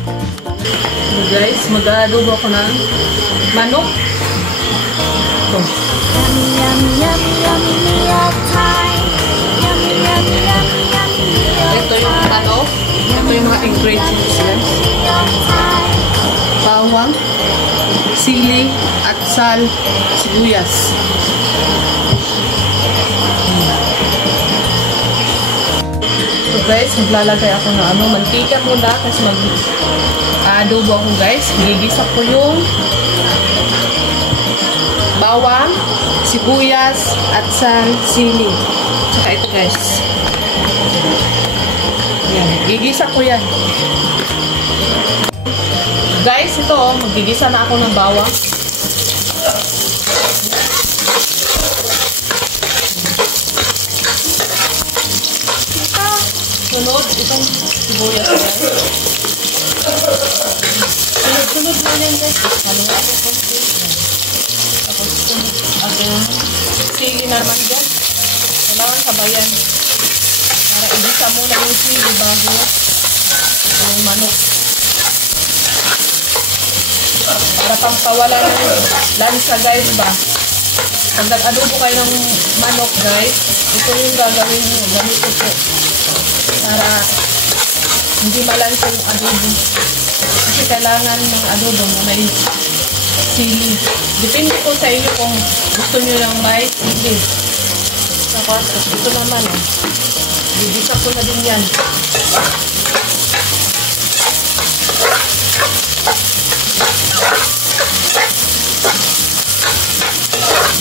So guys, mag-adobo ako ng manok. Ito. Ito yung manok. Ito yung mga ingredients guys. Bawang, sili, at sibuyas. So guys, maglalagay ako ng mantika muna kasi mag-adobo ako guys. Gigisa ko yung bawang, sibuyas, at sili. Saka ito guys. Yan, gigisa ko yan. Guys, ito magigisa na ako ng bawang. Sunod, itong sibuyas guys. Sunod na yan guys. Haluan yung konti. Tapos sunod ating sili naman guys. Kailangan sabayan. Para ibisa muna yung sili bago yung manok. Para pampawala ng lansa guys ba. Pag nag-adobo kayo ng manok guys, ito yung gagawin nyo. Ganito po. Para hindi malansa yung adobo. Kasi kailangan ng adobo na may sili. Depende po sa inyo kung gusto nyo lang may sili. Tapos ito naman bibisa ko na din yan.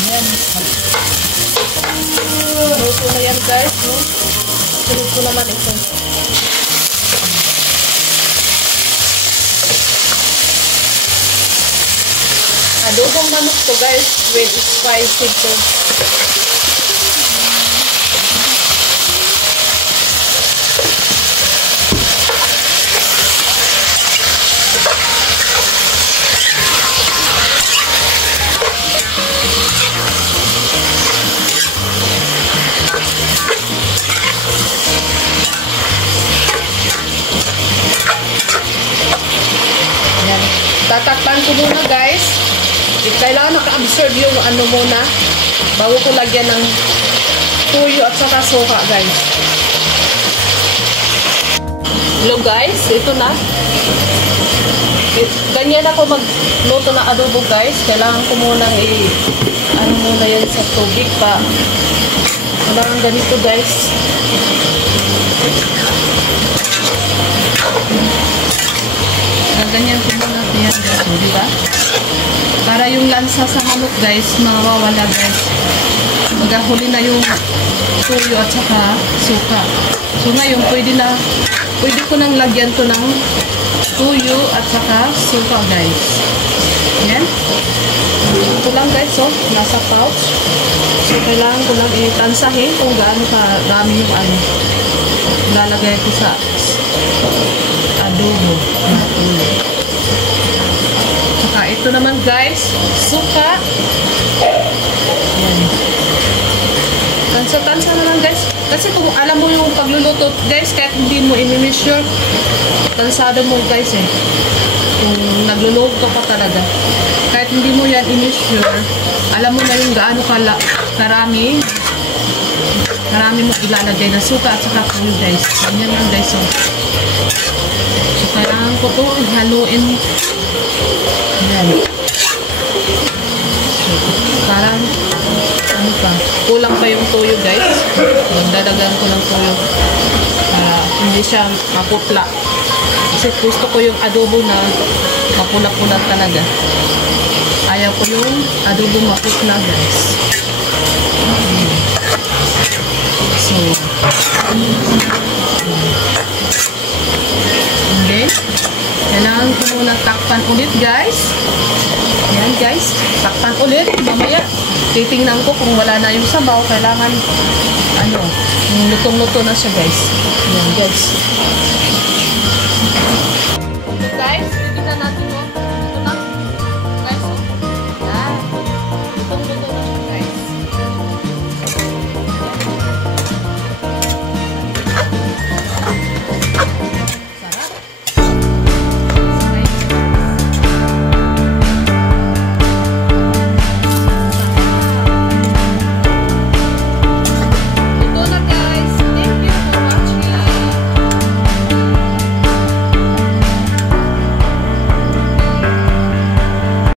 Ayan. Luto na yan guys. Sunod ko naman ito. Adobong manok to guys with spicy to. Tatakpan ko muna guys. Kailangan naka-absorb yung muna bago ko lagyan ng tuyo at saka suka guys. Hello guys, ito na. Ganyan ako magluto ng adobo guys. Kailangan ko muna muna yan sa tubig pa. Kailangan ganito guys. Ganyan ko muna yan guys, diba? Para yung lansa sa manok guys, mawawala guys. Maghahuli na yung tuyo at saka suka. So ngayon, pwede ko nang lagyan to ng tuyo at saka suka guys. Yan. Ito lang guys, so, nasa pouch. So kailangan ko lang itansahin kung gaano karami yung lalagay ko sa adobo na tuyo. Saka ito naman guys, suka. Yan. Tansa-tansa na lang guys. Kasi kung alam mo yung pagluluto guys, kahit hindi mo i-measure, tansado mo guys kung nagluluto ka talaga. Kahit hindi mo yan i-measure, alam mo na yung gaano karami mo ilalagay na suka at saka tuyo guys. Ganyan lang guys. So kailangan ko to haluin. Yan. Parang kulang pa yung tuyo guys. Magdadagan ko ng tuyo para hindi siya maputla. Kasi gusto ko yung adobo na mapula-pula talaga. Ayaw ko yung adobo maputla guys. So okay. Kailangan ko muna takpan ulit guys. Yan guys, takpan ulit. Mamaya titingnan ko kung wala na yung sabaw. Kailangan lutong-luto na siya guys. Yan guys.